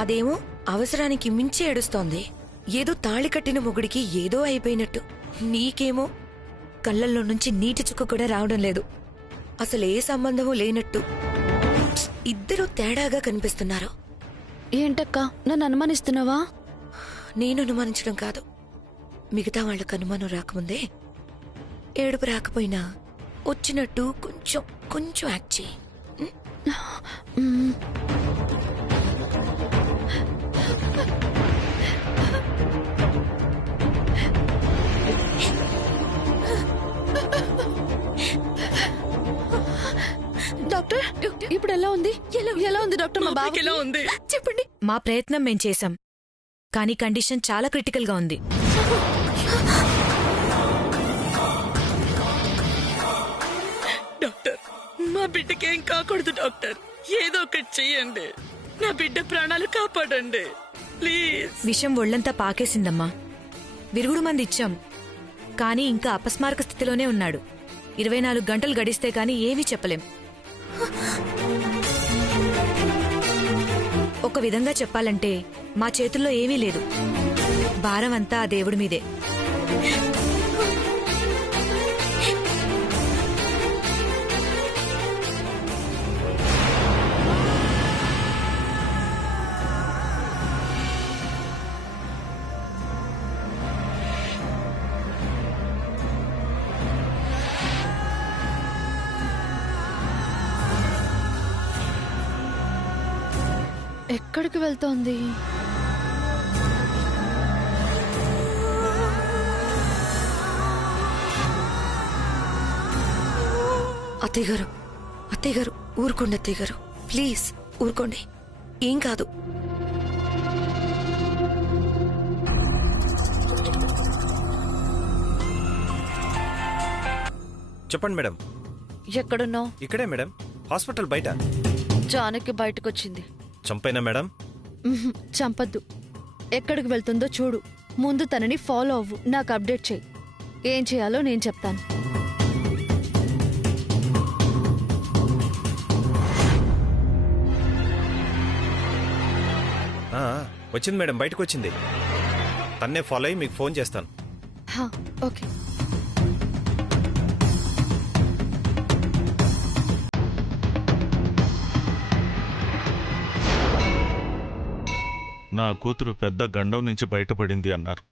అదేమో అవసరానికి మించి ఏడుస్తోంది. ఏదో తాళి కట్టిన మొగుడికి ఏదో అయిపోయినట్టు. నీకేమో కళ్ళల్లో నుంచి నీటి చుక్క కూడా రావడం లేదు. అసలే సంబంధమూ లేనట్టు ఇద్దరూ తేడాగా కనిపిస్తున్నారు. ఏంటక్కా, నన్ను అనుమానిస్తున్నావా? నేను అనుమానించడం కాదు, మిగతా వాళ్ళకు అనుమానం రాకముందే ఏడుపు రాకపోయినా వచ్చినట్టు కొంచెం కొంచెం యాక్ట్ చేయి. డాక్టర్, ఇప్పుడు ఎలా ఉంది? ఎలా ఉంది డాక్టర్? మా బాబుకి ఎలా ఉంది చెప్పండి. మా ప్రయత్నం మేం చేశాం, కానీ కండిషన్ చాలా క్రిటికల్ గా ఉంది. డాక్టర్, మా బిడ్డకేం కాకూడదు డాక్టర్. ఏదో ఒకటి చెయ్యండి. నా బిడ్డ ప్రాణాలు కాపాడండి ప్లీజ్. విషం ఒళ్లంతా పాకేసిందమ్మా. విరుగుడు మంది ఇచ్చాం, కానీ ఇంకా అపస్మారక స్థితిలోనే ఉన్నాడు. 24 గంటలు గడిస్తే కానీ ఏమీ చెప్పలేం. ఒక విధంగా చెప్పాలంటే మా చేతుల్లో ఏమీ లేదు. భారం అంతా ఆ దేవుడి మీదే. ఎక్కడికి వెళ్తోంది? అత్తయ్య గారు ఊరుకోండి. అత్తయ్య గారు ప్లీజ్ ఊరుకోండి, ఏం కాదు. చెప్పండి మేడం. ఎక్కడున్నావు? ఇక్కడే మేడం, హాస్పిటల్ బయట. జానకి బయటకొచ్చింది. చంపైనా మేడం? చంపద్దు. ఎక్కడికి వెళ్తుందో చూడు. ముందు తనని ఫాలో అవ్వు, నాకు అప్డేట్ చెయ్యి. ఏం చేయాలో నేను చెప్తాను. వచ్చింది మేడం, బయటకు వచ్చింది. తన్నే ఫాలో అయ్యి మీకు ఫోన్ చేస్తాను. ఓకే. నా కూతురు పెద్ద గండం నుంచి బయటపడింది అన్నారు.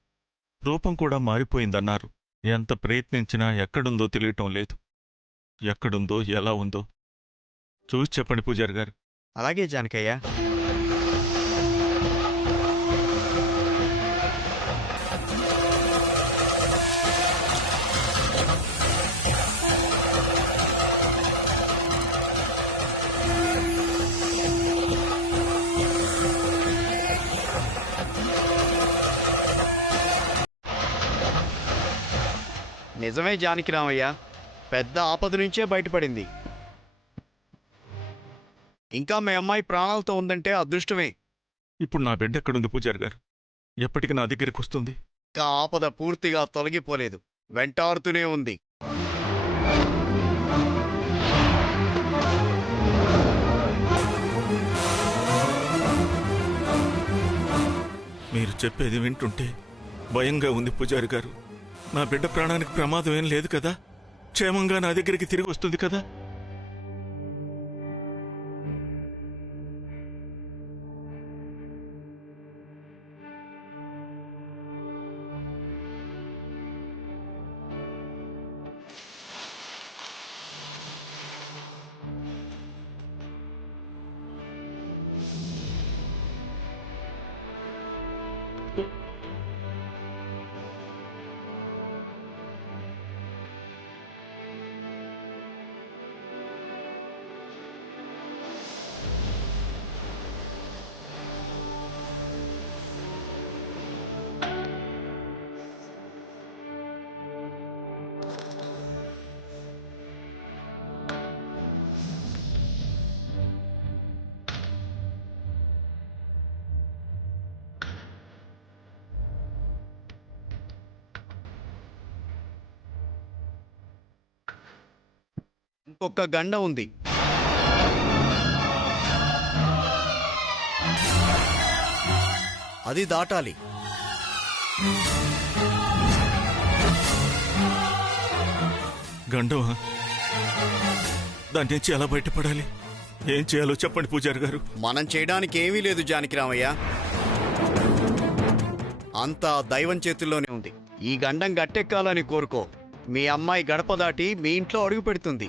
రూపం కూడా మారిపోయిందన్నారు. ఎంత ప్రయత్నించినా ఎక్కడుందో తెలియటం లేదు. ఎక్కడుందో, ఎలా ఉందో చూసి చెప్పండి పూజారి గారు. అలాగే జానకయ్య. నిజమే జానకి రామయ్య, పెద్ద ఆపద నుంచే బయటపడింది. ఇంకా మీ అమ్మాయి ప్రాణాలతో ఉందంటే అదృష్టమే. ఇప్పుడు నా బిడ్డ ఎక్కడుంది పూజారి గారు? ఎప్పటికి నా దగ్గరికి వస్తుంది? ఇంకా ఆపద పూర్తిగా తొలగిపోలేదు, వెంటాడుతూనే ఉంది. మీరు చెప్పేది వింటుంటే భయంగా ఉంది పూజారి గారు. నా బిడ్డ ప్రాణానికి ప్రమాదం ఏం లేదు కదా? క్షేమంగా నా దగ్గరికి తిరిగి వస్తుంది కదా? ఇంకొక గండ ఉంది. అది దాటాలి. గండవా? దాని నుంచి ఎలా బయటపడాలి? ఏం చేయాలో చెప్పండి పూజారి గారు. మనం చేయడానికి ఏమీ లేదు జానకిరామయ్య. అంతా దైవం చేతుల్లోనే ఉంది. ఈ గండం గట్టెక్కాలని కోరుకో. మీ అమ్మాయి గడప దాటి మీ ఇంట్లో అడుగు పెడుతుంది.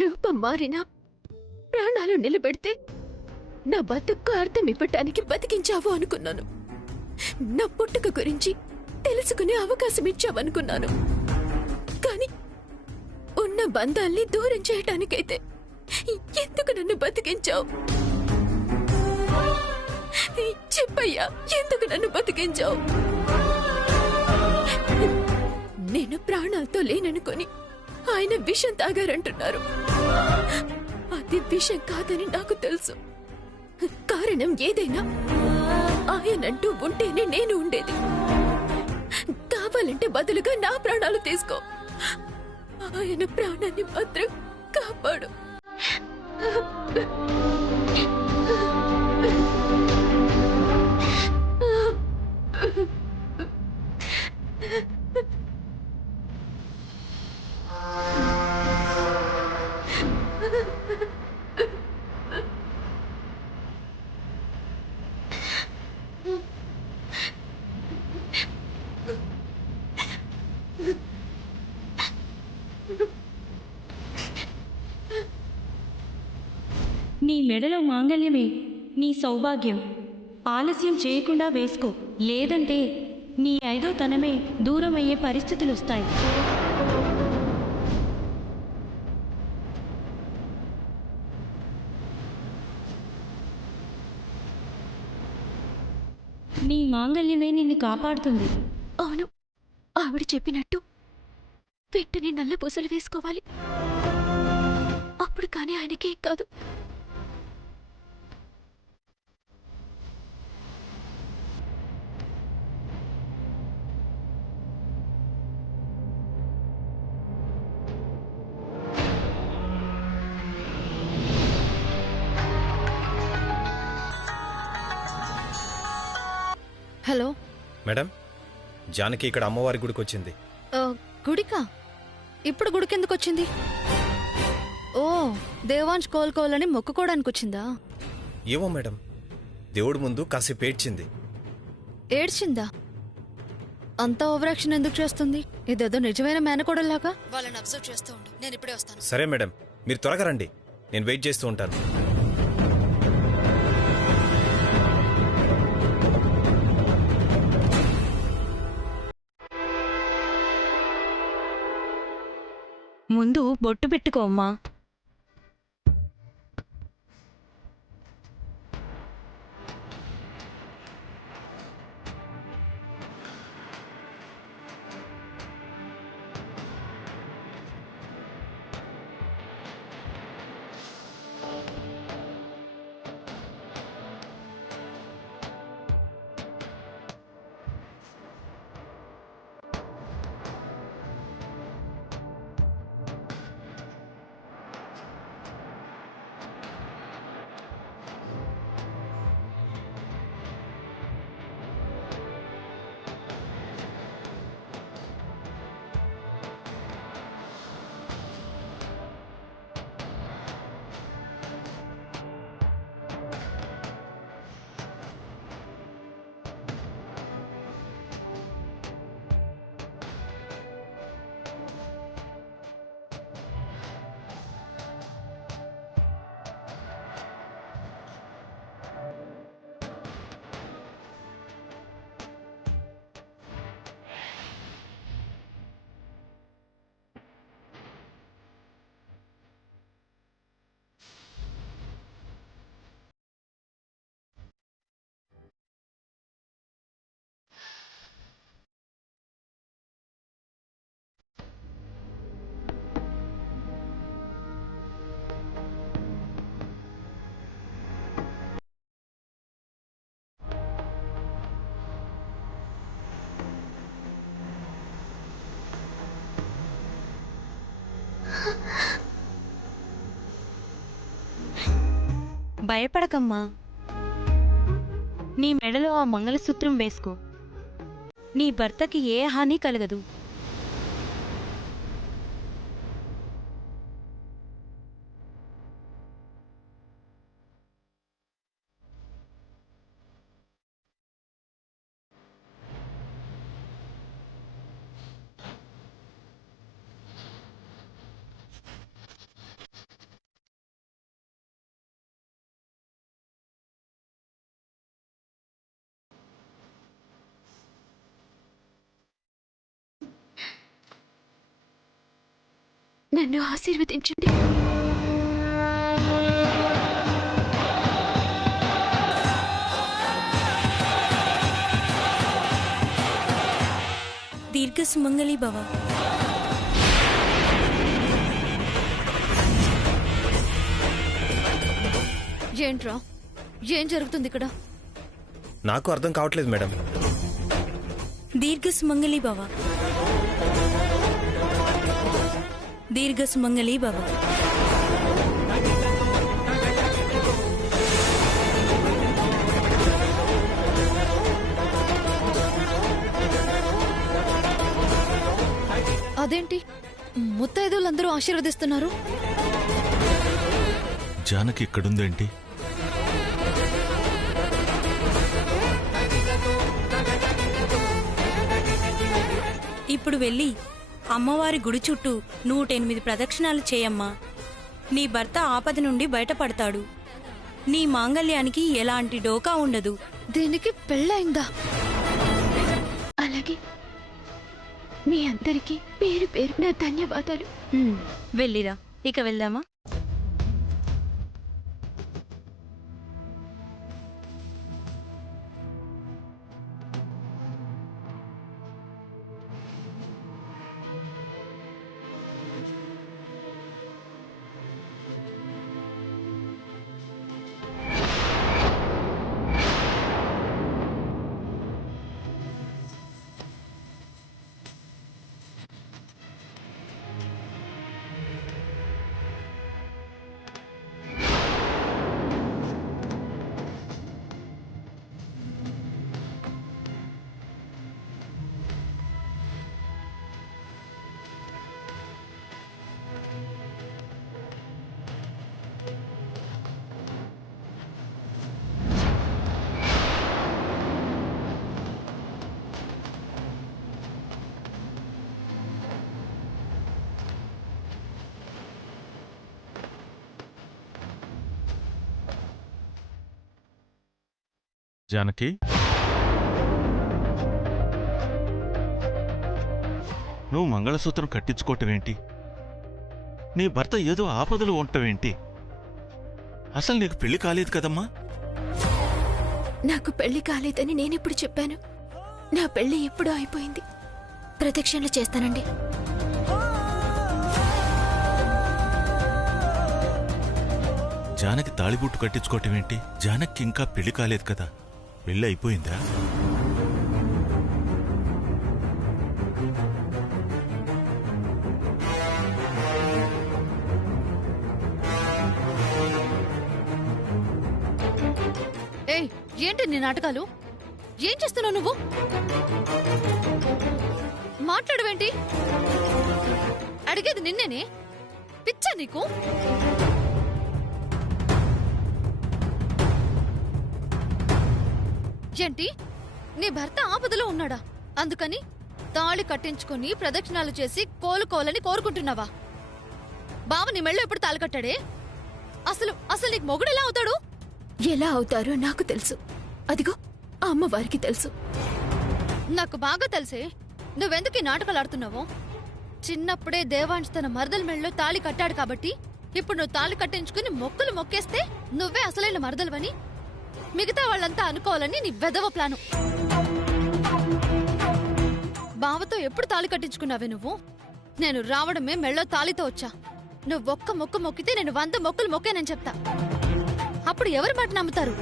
రూపం మారినా ప్రాణాలు నిలబెడితే నా బతుకు అర్థం ఇవ్వటానికి బతికించావు అనుకున్నాను. నా పుట్టుక గురించి తెలుసుకునే అవకాశం ఇచ్చావనుకున్నాను. కానీ ఉన్న బంధాల్ని దూరం చేయటానికైతే ఎందుకు నన్ను బతికించావు? చెప్పయ్యా, ఎందుకు నన్ను బతికించావు? నేను ప్రాణాలతో లేననుకొని ఆయన విషం తాగారంటున్నారు. అది విషం కాదని నాకు తెలుసు. కారణం ఏదైనా ఆయనంటూ ఉంటేనే నేను ఉండేది. కావాలంటే బదులుగా నా ప్రాణాలు తీసుకో. ఆయన ప్రాణాన్ని మాత్రం కాపాడు. నీ మెడలో మాంగల్యమే నీ సౌభాగ్యం. ఆలస్యం చేయకుండా వేసుకో, లేదంటే నీ 5వ తనమే దూరమయ్యే పరిస్థితులు వస్తాయి. నీ మాంగల్యమే నిన్ను కాపాడుతుంది. అవును, ఆవిడ చెప్పినట్టు వెంటనే నల్ల పూసలు వేసుకోవాలి. అప్పుడు కానీ ఆయనకే కాదు. హలో మేడం, జానకి ఇక్కడ అమ్మవారి గుడికి వచ్చింది. గుడికా? ఇప్పుడు గుడికెందుకు వచ్చింది? ఓ, దేవాంశ్ కోలుకోవాలని మొక్కుకోవడానికి వచ్చిందా? ఏమో మేడం, దేవుడి ముందు కాసేపు ఏడ్చింది. ఏడ్చిందా? అంత ఓవరాక్షన్ ఎందుకు చేస్తుంది? ఇదేదో నిజమైన మేనకోడల్లాగా. వాళ్ళని అబ్జర్వ్ చేస్తూ ఉండు, నేను ఇప్పుడే వస్తాను. సరే మేడం, మీరు త్వరగా రండి, నేను వెయిట్ చేస్తూ ఉంటాను. ముందు బొట్టు పెట్టుకో అమ్మా. భయపడకమ్మా. నీ మెడలో ఆ మంగళసూత్రం వేసుకో. నీ భర్తకి ఏ హాని కలగదు. నన్ను ఆశీర్వదించండి. దీర్ఘ సుమంగళి భవ. ఏంట్రా, ఏం జరుగుతుంది ఇక్కడ? నాకు అర్థం కావట్లేదు మేడం. దీర్ఘ సుమంగళి భవ. దీర్ఘ సుమంగళి భవ. అదేంటి ముత్తైదువులందరూ ఆశీర్వదిస్తున్నారు? జానకి ఇక్కడుందేంటి? ఇప్పుడు వెళ్ళి అమ్మవారి గుడి చుట్టూ 108 ప్రదక్షిణాలు చేయమ్మా. నీ భర్త ఆపద నుండి బయటపడతాడు. నీ మాంగళ్యానికి ఎలాంటి డోకా ఉండదు. దీనికి పెళ్ళయిందా? అలాగే మీ అందరికీ పేరు పేరున ధన్యవాదాలు. వెళ్ళిరా. ఇక వెళ్దామా? జానకి, నువ్వు మంగళసూత్రం కట్టించుకోవటమేంటి? నీ భర్త ఏదో ఆపదలు ఉండటమేంటి? అసలు నీకు పెళ్లి కాలేదు కదమ్మా? నాకు పెళ్లి కాలేదని నేనెప్పుడు చెప్పాను? నా పెళ్లి ఎప్పుడూ అయిపోయింది. ప్రదక్షిణలు చేస్తానండి. జానకి తాళిబుట్టు కట్టించుకోవటమేంటి? జానకి ఇంకా పెళ్లి కాలేదు కదా? పెళ్లి అయిపోయిందా? ఏయ్, ఏంటి నీ నాటకాలు? ఏం చేస్తున్నావు నువ్వు? మాట్లాడవేంటి? అడిగేది నిన్నేనే. పిచ్చా నీకు? ఏంటి, నీ భర్త ఆపదలో ఉన్నాడా? అందుకని తాళి కట్టించుకుని ప్రదక్షిణాలు చేసి కోలుకోవాలని కోరుకుంటున్నావా? బావ నీ మెళ్ళో ఎప్పుడు తాళి కట్టాడే? అసలు అసలు నీకు మొగుడు ఎలా అవుతాడు? ఎలా అవుతారో నాకు తెలుసు. అదిగో ఆ అమ్మవారికి తెలుసు. నాకు బాగా తెలిసే నువ్వెందుకు ఈ నాటకాలు ఆడుతున్నావో. చిన్నప్పుడే దేవాంశ్ తన మరదల మెళ్ళలో తాళి కట్టాడు కాబట్టి ఇప్పుడు నువ్వు తాళి కట్టించుకుని మొక్కులు మొక్కేస్తే నువ్వే అసలైన మరదలవని మిగతా వాళ్ళంతా అనుకోవాలని నీ వెదవ ప్లాను. బావతో ఎప్పుడు తాళి కట్టించుకున్నావే నువ్వు? నేను రావడమే మెళ్ళో తాళితో వచ్చా. నువ్వొక్క మొక్కు మొక్కితే నేను 100 మొక్కులు మొక్కానని చెప్తా. అప్పుడు ఎవరి మాట నమ్ముతారు?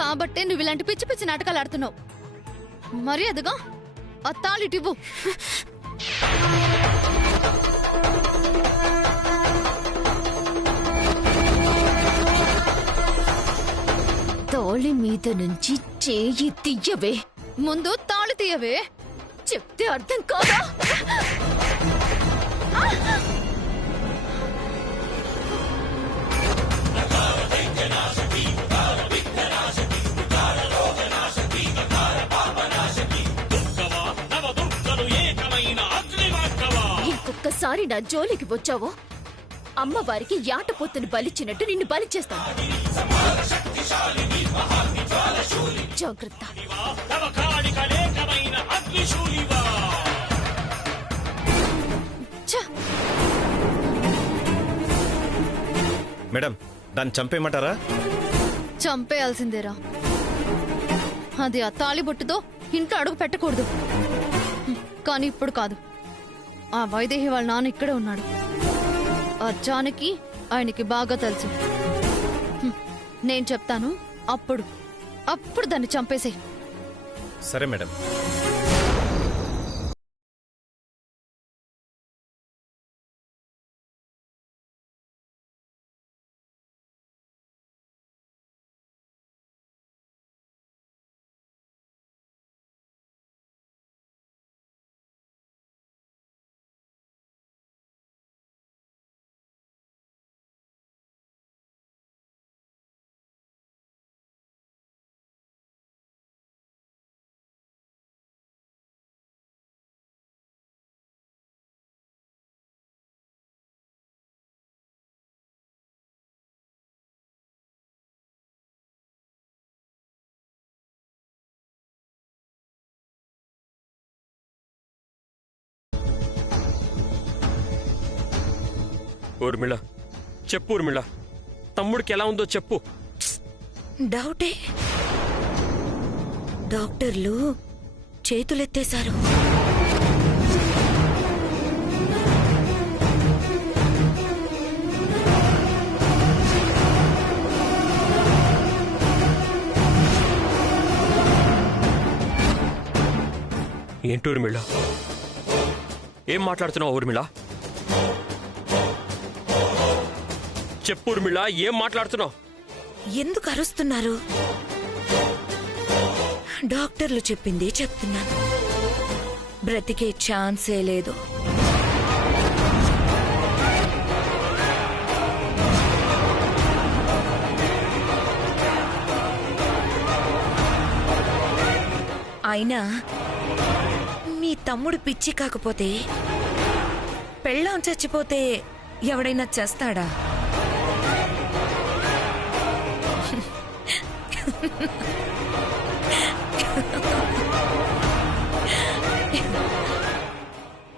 కాబట్టే నువ్వు ఇలాంటి పిచ్చి పిచ్చి నాటకాలు ఆడుతున్నావు. మర్యాదగా ఆ తాళిటివ్వు. తాళి మీద నుంచి చేయి తీయవే. ముందు తాళి తీయవే. చెప్తే అర్థం కాదా? ఇంకొక్కసారి నా జోలికి వచ్చావో అమ్మవారికి యాటపోతుని బలిచ్చినట్టు నిన్ను బలి చేస్తాను. జాగ్రత్త. మేడం దాన్ని చంపేయమంటారా? చంపేయాల్సిందేరా. అది ఆ తాళిబొట్టుతో ఇంట్లో అడుగు పెట్టకూడదు. కానీ ఇప్పుడు కాదు. ఆ వైదేహి వాళ్ళ నాన్న ఇక్కడే ఉన్నాడు. ఆ జానకి ఆయనకి బాగా తెలుసు. నేను చెప్తాను, అప్పుడు దాన్ని చంపేసేయ్. సరే మేడం. ఊర్మిళ చెప్పు. ఊర్మిళ తమ్ముడికి ఎలా ఉందో చెప్పు. డౌటే. డాక్టర్లు చేతులెత్తేశారు. ఏంటి ఊర్మిళ? ఏం మాట్లాడుతున్నావు ఊర్మిళ? చెప్పు ఊర్మిళ, ఏం మాట్లాడుతున్నావు? ఎందుకు అరుస్తున్నారు? డాక్టర్లు చెప్పింది చెప్తున్నాను. బ్రతికే ఛాన్సే లేదు. అయినా మీ తమ్ముడు పిచ్చి కాకపోతే పెళ్ళాం చచ్చిపోతే ఎవడైనా చేస్తాడా?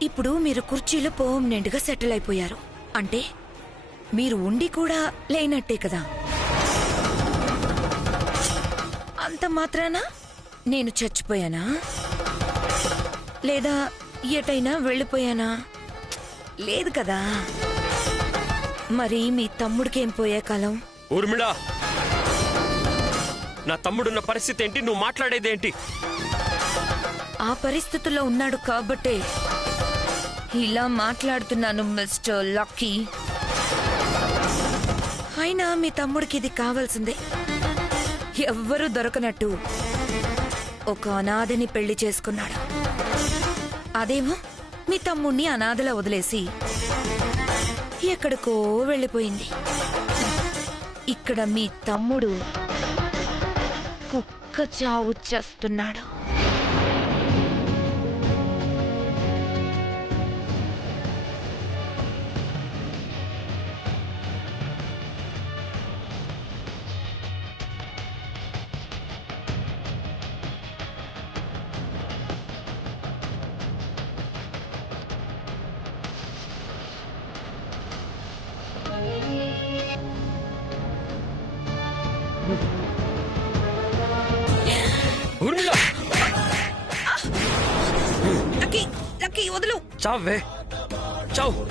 ఇప్పుడు మీరు కుర్చీలో పర్మనెంట్గా సెటిల్ అయిపోయారు అంటే మీరు ఉండి కూడా లేనట్టే కదా. అంత మాత్రాన నేను చచ్చిపోయానా లేదా ఎటైనా వెళ్ళిపోయానా? లేదు కదా. మరి మీ తమ్ముడికేం పోయే కాలం? ఊర్మిళ, నా తమ్ముడున్న పరిస్థితి ఏంటి? నువ్వు మాట్లాడేదేంటి? ఆ పరిస్థితుల్లో ఉన్నాడు కాబట్టే ఇలా మాట్లాడుతున్నాను మిస్టర్ లక్కీ. అయినా మీ తమ్ముడికి ఇది కావాల్సిందే. ఎవ్వరూ దొరకనట్టు ఒక అనాథని పెళ్లి చేసుకున్నాడు. అదేమో మీ తమ్ముణ్ణి అనాథలా వదిలేసి ఎక్కడికో వెళ్ళిపోయింది. ఇక్కడ మీ తమ్ముడు కుక్క చావు చేస్తున్నాడు. లక్కీ, లక్కీ వదులు. చావే చావు.